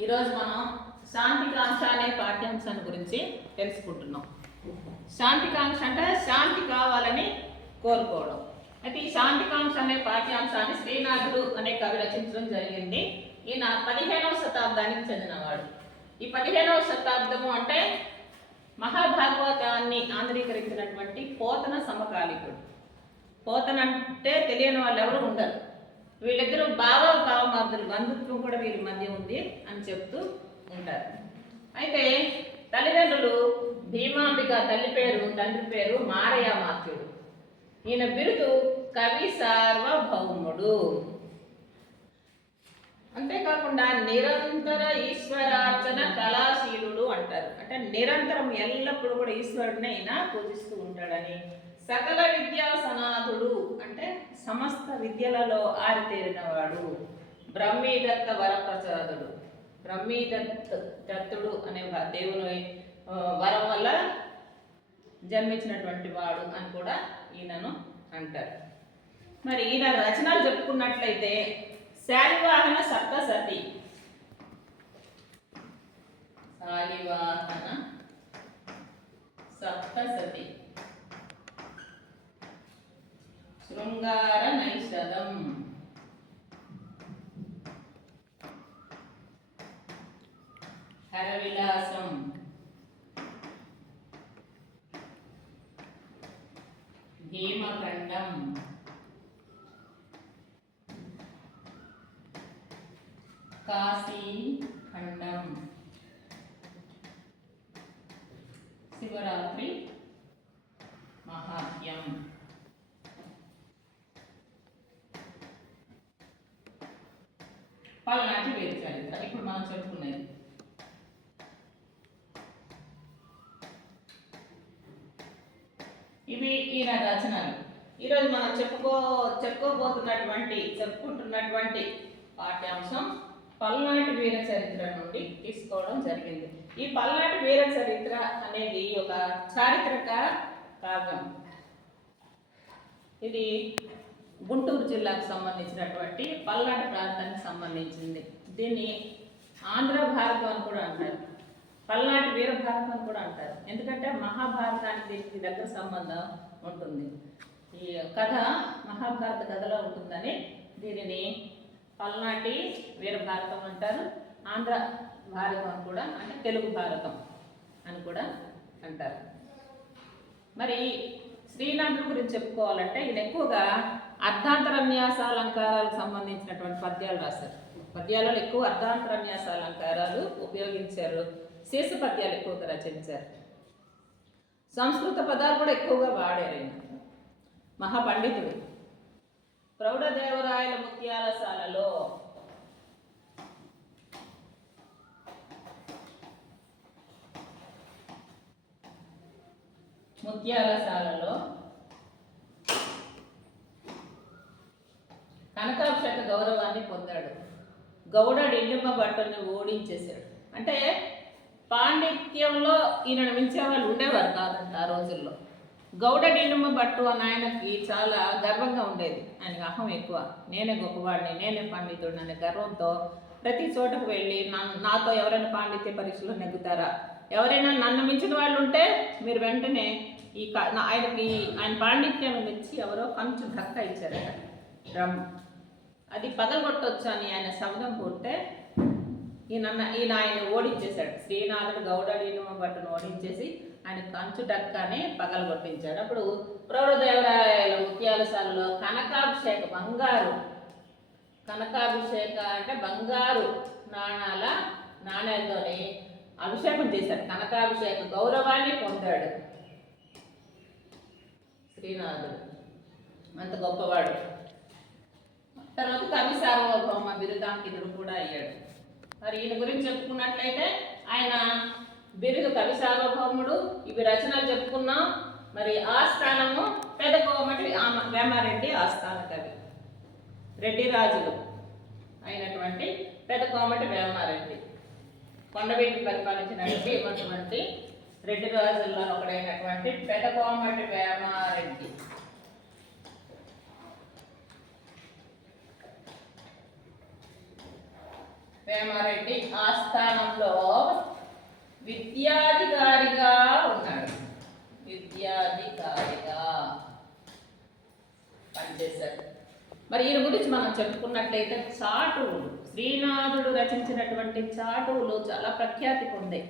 ఈరోజు మనం శాంతికాంక్ష అనే పాఠ్యాంశాన్ని గురించి తెలుసుకుంటున్నాం. శాంతికాంక్ష అంటే శాంతి కావాలని కోరుకోవడం. అయితే ఈ శాంతికాంక్ష అనే పాఠ్యాంశాన్ని శ్రీనాథుడు అనే కవి రచించడం జరిగింది. ఈయన పదిహేనవ శతాబ్దానికి చెందినవాడు. ఈ పదిహేనవ శతాబ్దము అంటే మహాభాగవతాన్ని ఆంధ్రీకరించినటువంటి పోతన సమకాలికుడు. పోతన అంటే తెలియని వాళ్ళు ఎవరు ఉండరు. వీళ్ళిద్దరూ బావ బావమార్దులు బంధుత్వం కూడా వీరి మధ్య ఉంది అని చెప్తూ ఉంటారు. అయితే తల్లిదండ్రులు భీమాంబిక తల్లి పేరు తండ్రి పేరు మారయ్య మాత్యుడు. ఈయన బిరుదు కవి సార్వభౌముడు. అంతేకాకుండా నిరంతర ఈశ్వరార్చన కళాశీలుడు అంటారు. అంటే నిరంతరం ఎల్లప్పుడూ కూడా ఈశ్వరుడిని అయినా పూజిస్తూ ఉంటాడని సకల విద్యా సనాథుడు అంటే సమస్త విద్యలలో ఆరితేరినవాడు. బ్రహ్మీదత్త వరప్రసాదుడు. బ్రహ్మీదత్త దత్తుడు అనే దేవుని వరం వల్ల జన్మించినటువంటి వాడు అని కూడా ఈయనను అంటారు. మరి ఈయన రచనలు చెప్పుకున్నట్లయితే శాలివాహన సప్తసతి శాలివాహన సప్తసతి శృంగార నైషదం హరవిలాసం భీమఖండం కాశీఖండం శివరాత్రి మహాత్యం పల్నాటి వేరు చరిత్ర ఇప్పుడు మనం చెప్పుకునేది ఇవి ఈయన రచనలు ఈరోజు మనం చెప్పుకో చెప్పుకోబోతున్నటువంటి చెప్పుకుంటున్నటువంటి పాఠ్యాంశం పల్నాటి వీర చరిత్ర నుండి తీసుకోవడం జరిగింది. ఈ పల్నాటి వీర చరిత్ర అనేది ఒక చారిత్రక కావ్యం ఇది గుంటూరు జిల్లాకు సంబంధించినటువంటి పల్నాటి ప్రాంతానికి సంబంధించింది. దీన్ని ఆంధ్ర భారతం అని కూడా అంటారు. పల్నాటి వీర భారతం అని కూడా అంటారు. ఎందుకంటే మహాభారతానికి దీనికి దగ్గర సంబంధం ఉంటుంది. ఈ కథ మహాభారత కథలో ఉంటుందని దీనిని పల్నాటి వీర భారతం అంటారు. ఆంధ్ర భారతం అని కూడా అంటే తెలుగు భారతం అని కూడా అంటారు. మరి శ్రీనాథుడు గురించి చెప్పుకోవాలంటే ఈయన ఎక్కువగా అర్ధాంతరన్యాస అలంకారాలకు సంబంధించినటువంటి పద్యాలు రాశారు. పద్యాలలో ఎక్కువ అర్ధాంతరన్యాస అలంకారాలు ఉపయోగించారు. శీర్ష పద్యాలు ఎక్కువగా రచించారు. సంస్కృత పదాలు కూడా ఎక్కువగా వాడారు ఆయన. మహాపండితుడు. ప్రౌఢదేవరాయల ముత్యాలశాలలో ముత్యాలశాలలో కనకాభిషేక గౌరవాన్ని పొందాడు. గౌడ డిండిమ భట్టుల్ని ఓడించేశాడు అంటే పాండిత్యంలో ఈయనను మించే వాళ్ళు ఉండేవారు కాదంట ఆ రోజుల్లో. గౌడ డిండిమ భట్టు అని ఆయనకి చాలా గర్వంగా ఉండేది. ఆయనకి అహం ఎక్కువ. నేనే గొప్పవాడిని నేనే పండితుడిని అనే గర్వంతో ప్రతి చోటకు వెళ్ళి నన్ను నాతో ఎవరైనా పాండిత్య పరీక్షలో నెగ్గుతారా? ఎవరైనా నన్ను మించిన వాళ్ళు ఉంటే మీరు వెంటనే ఈ ఆయనకి ఆయన పాండిత్యం మెచ్చి ఎవరో కొంచెం ధక్క ఇచ్చారట. డ్రమ్ అది పగలగొట్టొచ్చు అని ఆయన శబ్దం కొట్టే ఈయన ఈయన ఆయన ఓడించేశాడు. శ్రీనాథుడు గౌడడిను బట్టును ఓడించేసి ఆయన కంచు టక్కనే పగలగొట్టించాడు. అప్పుడు ప్రౌఢదేవరాయల ముత్యాలశాలలో కనకాభిషేక బంగారు కనకాభిషేక అంటే బంగారు నాణాల నాణ్యాలతోని అభిషేకం చేశాడు. కనకాభిషేక గౌరవాన్ని పొందాడు శ్రీనాథుడు. అంత గొప్పవాడు. తర్వాత కవి సార్వభౌమ బిరుదాంకితుడు కూడా అయ్యాడు. మరి ఈయన గురించి చెప్పుకున్నట్లయితే ఆయన బిరుదు కవి సార్వభౌముడు. ఇవి రచనలు చెప్పుకున్నాం. మరి ఆస్థానము పెద్ద కోమటి ఆమ- వేమారెడ్డి ఆస్థాన కవి. రెడ్డి రాజులు అయినటువంటి పెద్ద కోమటి వేమారెడ్డి. కొండవీటిని పరిపాలించినటువంటి రెడ్డి రాజుల్లో ఒకడైనటువంటి పెద్ద కోమటి వేమారెడ్డి. వేమారెడ్డి ఆస్థానంలో విద్యాధికారిగా ఉన్నాడు. విద్యాధికారిగా పనిచేశాడు. మరి ఈయన గురించి మనం చెప్పుకున్నట్లయితే చాటువులు శ్రీనాథుడు రచించినటువంటి చాటువులు చాలా ప్రఖ్యాతి పొందాయి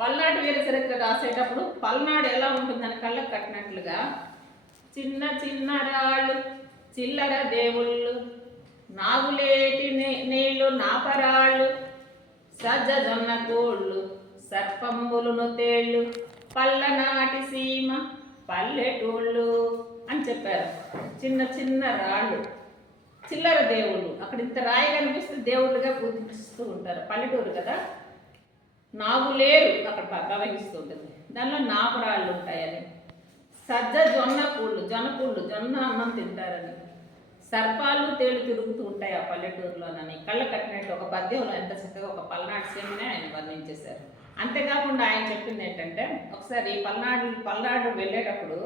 పల్నాడు వీర చరిత్ర రాసేటప్పుడు పల్నాడు ఎలా ఉంటుందని కళ్ళకు కట్టినట్లుగా చిన్న చిన్న రాళ్ళు చిల్లర దేవుళ్ళు నాగులేటి నీళ్ళు నీళ్ళు నాపరాళ్ళు సజ్జ జొన్న కోళ్ళు సర్పంబులును తేళ్ళు పల్లనాటి సీమ పల్లెటూళ్ళు అని చెప్పారు. చిన్న చిన్న రాళ్ళు చిల్లర దేవుళ్ళు. అక్కడ ఇంత రాయి కనిపిస్తే దేవుళ్ళుగా పూజిస్తూ ఉంటారు. పల్లెటూరు కదా? నాగులేరు అక్కడ ప్ర- ప్రవహిస్తుంటుంది దానిలో నాపరాళ్ళు ఉంటాయని. సజ్జ జొన్న పూళ్ళు జొన్న పూళ్ళు జొన్న అన్నం తింటారని. సర్పాలు తేలు తిరుగుతూ ఉంటాయి ఆ పల్లెటూరులోనని. కళ్ళ కట్టినట్టు ఒక పద్యంలో ఎంత చక్కగా ఒక పల్నాడు సీమనే ఆయన వర్ణించేశారు. అంతేకాకుండా ఆయన చెప్పింది ఏంటంటే ఒకసారి పల్నాడు పల్నాడు వెళ్ళేటప్పుడు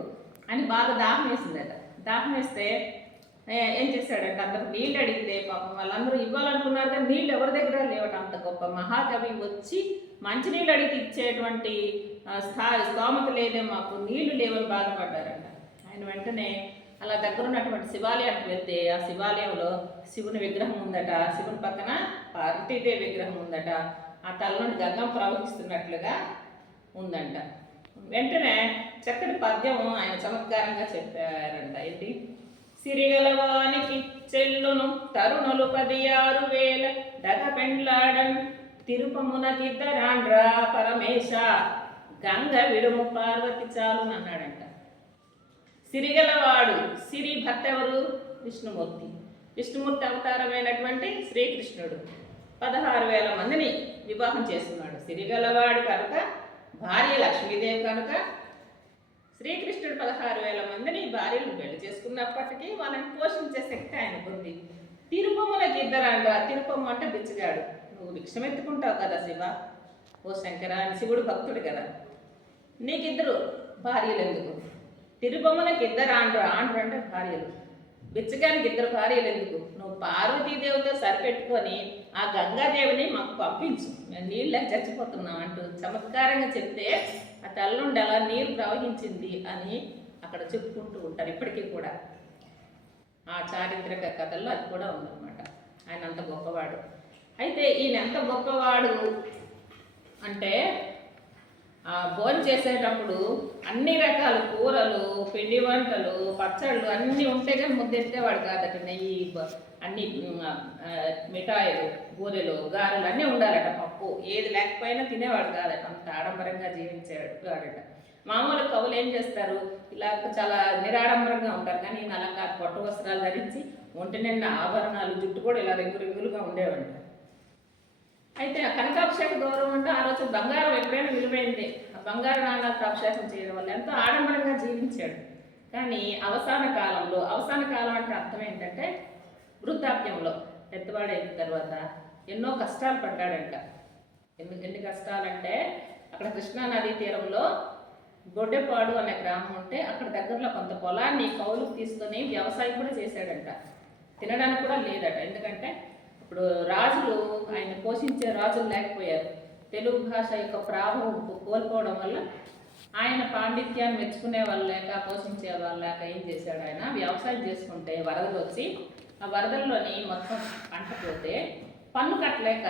ఆయన బాగా దాహం వేసిందట. దాహం వేస్తే ఏం చేశాడంటే అందరు? నీళ్ళు అడిగితే పాపం వాళ్ళందరూ ఇవ్వాలనుకున్నారు కానీ నీళ్ళు ఎవరి దగ్గర? లేవట. అంత గొప్ప మహాకవి వచ్చి మంచినీళ్ళు అడిగి ఇచ్చేటువంటి స్థా స్తోమత లేదే మాకు. నీళ్ళు లేవని బాధపడ్డారంట. ఆయన వెంటనే అలా దగ్గర ఉన్నటువంటి శివాలయానికి వెళ్తే ఆ శివాలయంలో శివుని విగ్రహం ఉందట. శివుని పక్కన పార్వతీదేవి విగ్రహం ఉందట. ఆ తలలోని గంగం ప్రవహిస్తున్నట్లుగా ఉందంట. వెంటనే చక్కటి పద్యం ఆయన చమత్కారంగా చెప్పారంట. ఏంటి? సిరిగలవానికి చెల్లును తరుణులు పది ఆరు వేల డగ పెండ్లాడన్ తిరుపమునకిద్దరాండ్రా పరమేశ. గంగ విడుము పార్వతి చాలు అన్నాడంట సిరిగలవాడు సిరి భర్త ఎవరు విష్ణుమూర్తి. విష్ణుమూర్తి అవతారమైనటువంటి శ్రీకృష్ణుడు. పదహారు వేల మందిని వివాహం చేసుకున్నాడు సిరిగలవాడు కనుక భార్య లక్ష్మీదేవి కనుక శ్రీకృష్ణుడు పదహారు వేల మందిని భార్యలు పెళ్ళి చేసుకున్నప్పటికీ వాళ్ళని పోషించే శక్తి ఆయనకు ఉంది తిరుపములకి ఇద్దరు అంటారు తిరుపము అంటే బిచ్చగాడు. నువ్వు భిక్షమెత్తుకుంటావు కదా శివ? ఓ శంకర అని శివుడు భక్తుడు కదా. నీకిద్దరు భార్యలు ఎందుకు తిరుపములకి ఇద్దరు ఆండ్రు ఆండ్రు అంటే భార్యలు. బిచ్చగానికి ఇద్దరు భార్యలు ఎందుకు? నువ్వు పార్వతీదేవితో సరిపెట్టుకొని ఆ గంగాదేవిని మాకు పంపించు. మేము నీళ్ళకి చచ్చిపోతున్నాం అంటూ చమత్కారంగా చెప్తే ఆ తల్లుండి అలా నీరు ప్రవహించింది అని అక్కడ చెప్పుకుంటూ ఉంటారు ఇప్పటికీ కూడా. ఆ చారిత్రక కథల్లో అది కూడా ఉందన్నమాట. ఆయన అంత గొప్పవాడు. అయితే ఈయన ఎంత గొప్పవాడు అంటే భోజనం చేసేటప్పుడు అన్ని రకాల కూరలు పిండి వంటలు పచ్చళ్ళు అన్నీ ఉంటే కానీ ముద్దెత్తేవాడు కాదట. నెయ్యి అన్ని మిఠాయిలు బూరెలు గారెలు అన్నీ ఉండాలట పప్పు. ఏది లేకపోయినా తినేవాడు కాదట. అంత ఆడంబరంగా జీవించేవాడు మామూలు కవులు ఏం చేస్తారు? ఇలా చాలా నిరాడంబరంగా ఉంటారు. కానీ ఈయన పట్టు వస్త్రాలు ధరించి ఒంటి నిండా ఆభరణాలు జుట్టు కూడా ఇలా రింగు రింగులుగా ఉండేవాడు అయితే ఆ కనకాభిషేక గౌరవం అంటే ఆ రోజు బంగారం ఎప్పుడైనా విలువైంది. ఆ బంగారు నాణాలతో అభిషేకం చేయడం వల్ల ఎంతో ఆడంబరంగా జీవించాడు. కానీ అవసాన కాలంలో అవసాన కాలం అంటే అర్థం ఏంటంటే వృద్ధాప్యంలో పెద్దవాడైన తర్వాత ఎన్నో కష్టాలు పడ్డాడంట. ఎన్ని ఎన్ని కష్టాలంటే అక్కడ కృష్ణా నదీ తీరంలో గొడ్డెపాడు అనే గ్రామం ఉంటే అక్కడ దగ్గరలో కొంత పొలాన్ని కౌలుకు తీసుకొని వ్యవసాయం కూడా చేశాడంట. తినడానికి కూడా లేదట. ఎందుకంటే ఇప్పుడు రాజులు ఆయన పోషించే రాజులు లేకపోయారు. తెలుగు భాష యొక్క ప్రాభవం కోల్పోవడం వల్ల ఆయన పాండిత్యాన్ని మెచ్చుకునే వాళ్ళు లేక పోషించే వాళ్ళు లేక ఏం చేశాడు ఆయన? వ్యవసాయం చేసుకుంటే వరదలు వచ్చి ఆ వరదల్లోని మొత్తం పంట పోతే పన్ను కట్టలేక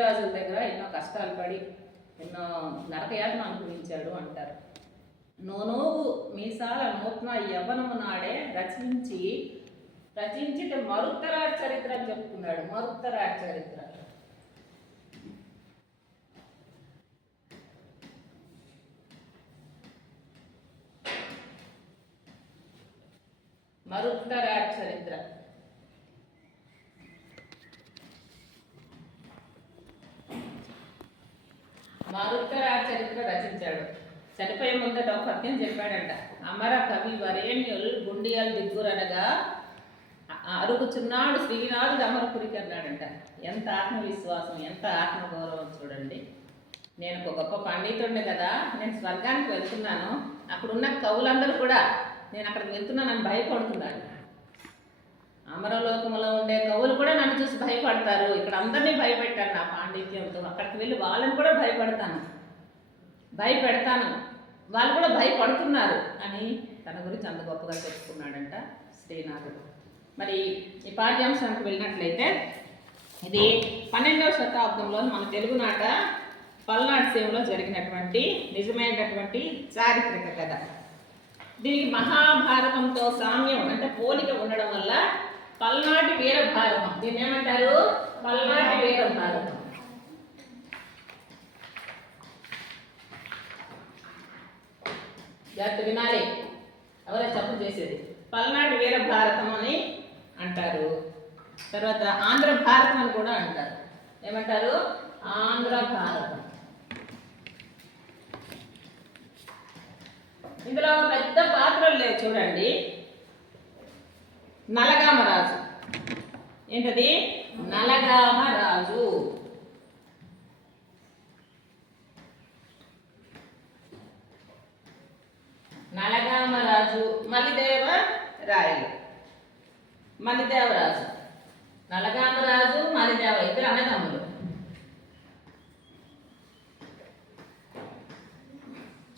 రాజుల దగ్గర ఎన్నో కష్టాలు పడి ఎన్నో నరకయాతను అనుభవించాడు అంటారు. నోనోవు మీసాల నూతన యవ్వనము నాడే రచించి రచించిన మరుత్తరాట్ చరిత్ర అని చెప్పుకున్నాడు మరుత్తరాట్ చరిత్ర. మరుత్తరాట్ చరిత్ర. మారుత్తరాట్ చరిత్ర రచించాడు. చనిపోయే ముందట ఒక పద్యం చెప్పాడంట. అమర కవి వరేణ్యుల్ గుండియల్ దిగ్గురనగా అరుగుచున్నాడు శ్రీనాథుడు అమరపురికి అన్నాడంట. ఎంత ఆత్మవిశ్వాసం ఎంత ఆత్మగౌరవం చూడండి. నేను ఒక గొప్ప పండితుడిని కదా నేను స్వర్గానికి వెళ్తున్నాను. అక్కడ ఉన్న కవులందరూ కూడా నేను అక్కడికి వెళ్తున్నానని భయపడుతున్నాడు అమరలోకంలో ఉండే కవులు కూడా నన్ను చూసి భయపడతారు. ఇక్కడ అందరినీ భయపెట్టాను నా పాండిత్యంతో. అక్కడికి వెళ్ళి వాళ్ళని కూడా భయపడతాను. భయపెడతాను. వాళ్ళు కూడా భయపడుతున్నారు అని తన గురించి అంత గొప్పగా చెప్పుకున్నాడంట శ్రీనాథుడు. మరి ఈ పాఠ్యాంశానికి వెళ్ళినట్లయితే ఇది పన్నెండవ శతాబ్దంలో మన తెలుగునాట పల్నాడు సేవలో జరిగినటువంటి నిజమైనటువంటి చారిత్రక కథ. దీనికి మహాభారతంతో సామ్యం అంటే పోలిక ఉండడం వల్ల పల్నాటి వీర భారతం దీన్ని ఏమంటారు? పల్నాటి వీర భారతం జాగ్రత్త వినాలి. ఎవరో తప్పు చేసేది. పల్నాటి వీర భారతం అని అంటారు. తర్వాత ఆంధ్ర భారతం అని కూడా అంటారు. ఏమంటారు? ఆంధ్ర భారతం. ఇందులో పెద్ద పాత్రలు లేవు చూడండి. నలగామరాజు. ఏంటది? నలగామరాజు. నలగామరాజు మలిదేవ రాయలు. మలిదేవరాజు నలగామరాజు మలిదేవ ఇద్దరు అన్నదమ్ములు.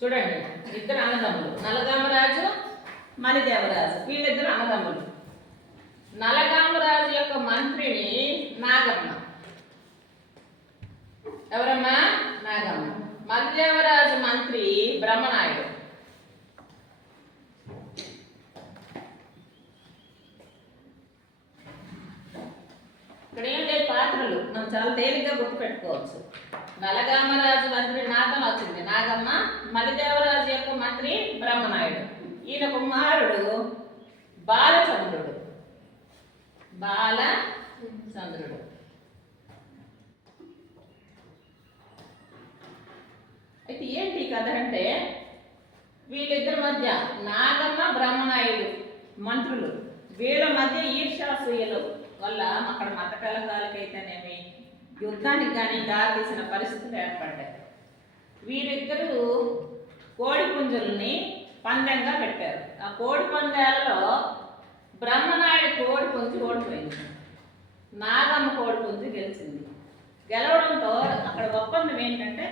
చూడండి ఇద్దరు అన్నదమ్ములు. నలగామరాజు మలిదేవరాజు వీళ్ళిద్దరు అన్నదమ్ములు. నలగామరాజు యొక్క మంత్రిని నాగమ్మ. ఎవరమ్మా? నాగమ్మ. మలిదేవరాజు మంత్రి బ్రహ్మనాయుడు ఇక్కడ ఏం లేదు పాత్రలు మనం చాలా తేలిగ్గా గుర్తుపెట్టుకోవచ్చు నలగామరాజు మంత్రి నాగమ్మ వచ్చింది. నాగమ్మ మలిదేవరాజు యొక్క మంత్రి బ్రహ్మనాయుడు. ఈయన కుమారుడు బాలచంద్రుడు. బాలచంద్రుడు. అయితే ఏంటి కథ అంటే? వీళ్ళిద్దరి మధ్య నాగమ్మ బ్రహ్మనాయుడు మంత్రులు. వీళ్ళ మధ్య ఈర్షాసూయలు వల్ల అక్కడ మత కలహాలకైతేనేమి యుద్ధానికి కానీ దారితీసిన పరిస్థితులు ఏర్పడ్డాయి. వీరిద్దరూ కోడి పుంజుల్ని పందెంగా పెట్టారు. ఆ కోడి పందాలలో బ్రహ్మనాయుడు కోడి పుంజు ఓడిపోయింది. నాగమ్మ కోడి పుంజు గెలిచింది. గెలవడంతో అక్కడ ఒప్పందం ఏంటంటే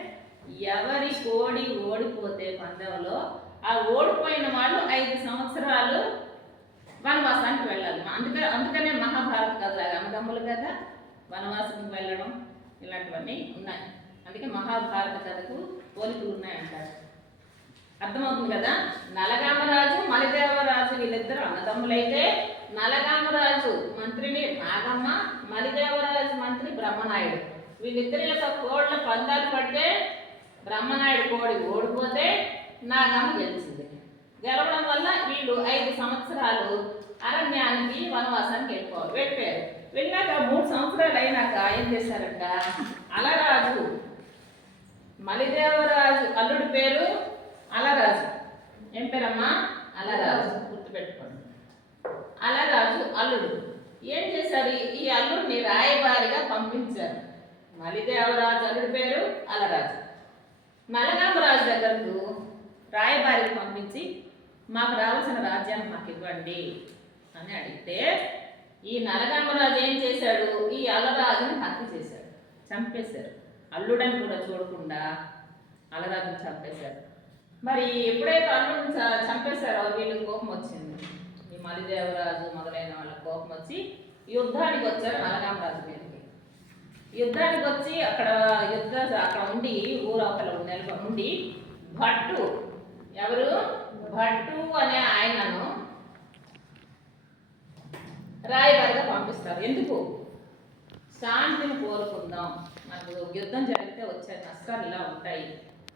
ఎవరి కోడి ఓడిపోతే పందెంలో ఆ ఓడిపోయిన వాళ్ళు ఐదు సంవత్సరాలు వనవాసానికి వెళ్ళాలి అందుకే అందుకనే మహాభారత కథ అన్నదమ్ములు కదా వనవాసానికి వెళ్ళడం ఇలాంటివన్నీ ఉన్నాయి. అందుకే మహాభారత కథకు పోలికలు ఉన్నాయంటారు. అర్థమవుతుంది కదా? నలగామరాజు మలిదేవరాజు వీళ్ళిద్దరు అన్నదమ్ములైతే నలగామరాజు మంత్రిని నాగమ్మ మలిదేవరాజు మంత్రి బ్రహ్మనాయుడు. వీళ్ళిద్దరి యొక్క కోళ్ళ పందాలు పడితే బ్రహ్మనాయుడు కోడి ఓడిపోతే నాగమ్మ గెలిచింది. గెలవడం వల్ల వీళ్ళు ఐదు సంవత్సరాలు అరణ్యానికి వనవాసానికి వెళ్ళిపోవాలి. వెళ్ళిపోయారు. వెళ్ళాక మూడు సంవత్సరాలు అయినాక ఏం చేశారంట? అలరాజు. మలిదేవరాజు అల్లుడి పేరు అలరాజు. ఏం పేరమ్మా? అలరాజు. గుర్తుపెట్టుకోండి. అలరాజు అల్లుడు. ఏం చేశారు? ఈ- ఈ అల్లుడిని రాయబారిగా పంపించారు. మలిదేవరాజు అల్లుడి పేరు అలరాజు. నలగామరాజు దగ్గరకు రాయబారికి పంపించి మాకు రావాల్సిన రాజ్యాన్ని మాకు ఇవ్వండి అని అడిగితే ఈ నలగామరాజు ఏం చేశాడు? ఈ అలరాజుని హత్య చేశాడు చంపేశారు. అల్లుడని కూడా చూడకుండా అలరాజుని చంపేశారు. మరి ఎప్పుడైతే అల్లుడిని చంపేశారో వీళ్ళకి కోపం వచ్చింది. ఈ మలిదేవరాజు మొదలైన వాళ్ళ కోపం వచ్చి యుద్ధానికి వచ్చారు నలగామరాజు మీదకి. యుద్ధానికి వచ్చి అక్కడ యుద్ధ అక్కడ ఉండి ఊరవతల నెలకొని ఉండి భట్టు ఎవరు? భట్టు అనే ఆయనను రాయబారిగా పంపిస్తారు. ఎందుకు? శాంతిని కోరుకుందాం. మనకు యుద్ధం జరిగితే వచ్చే నష్టాలు ఇలా ఉంటాయి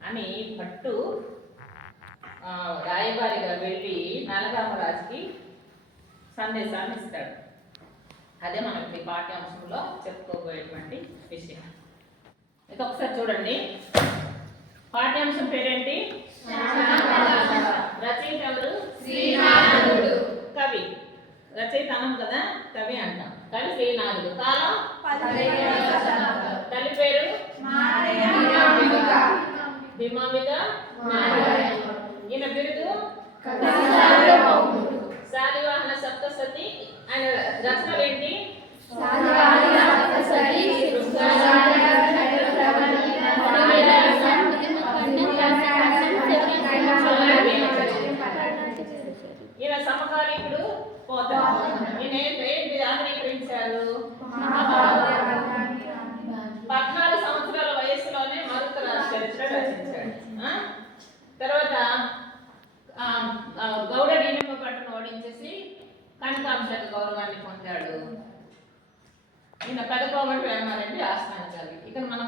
అని భట్టు రాయబారిగా వెళ్ళి నలగామరాజుకి సందేశాన్ని ఇస్తాడు. అదే మనకి పాఠ్యాంశంలో చెప్పుకోబోయేటువంటి విషయం. ఇది ఒకసారి చూడండి. పాఠ్యాంశం పేరేంటి? రచయిత ఎవరు శ్రీనాథుడు. కవి. రచయిత అనం కదా? కవి అంటాం. కవి శ్రీనాథుడు. కాలం. తల్లి పేరు? నారాయణ. ఈయన బిరుదు. శాలివాహన సప్తసతి. ఆయన రచన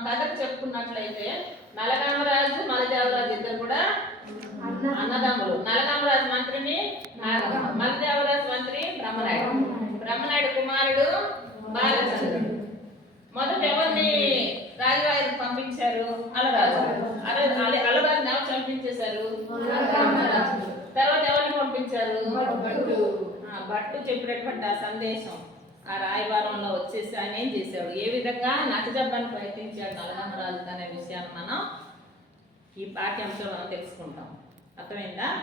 కథకు చెప్పుకున్నట్లయితే నలగామరాజు మలదేవరాజు ఇద్దరు కూడా అన్నదమ్ములు నలగామరాజు మంత్రిని నాగమ్మ మలదేవరాజు మంత్రి బ్రహ్మనాయుడు బ్రహ్మనాయుడు కుమారుడు బాలచంద్రుడు మొదట ఎవరిని రాజరాజు పంపించారు? అలరాజు. అల అల- అలరాజుని ఎవరు చంపించేశారు తర్వాత ఎవరిని పంపించారు? భట్టు చెప్పినటువంటి ఆ సందేశం. ఆ రాయబారంలో వచ్చేసి ఆయన ఏం చేశాడు ఏ విధంగా నచ్చజెప్పని ప్రయత్నించాడు నలగామరాజు అనే విషయాన్ని మనం ఈ పాఠ్యాంశంలో మనం తెలుసుకుంటాం. అర్థమైందా?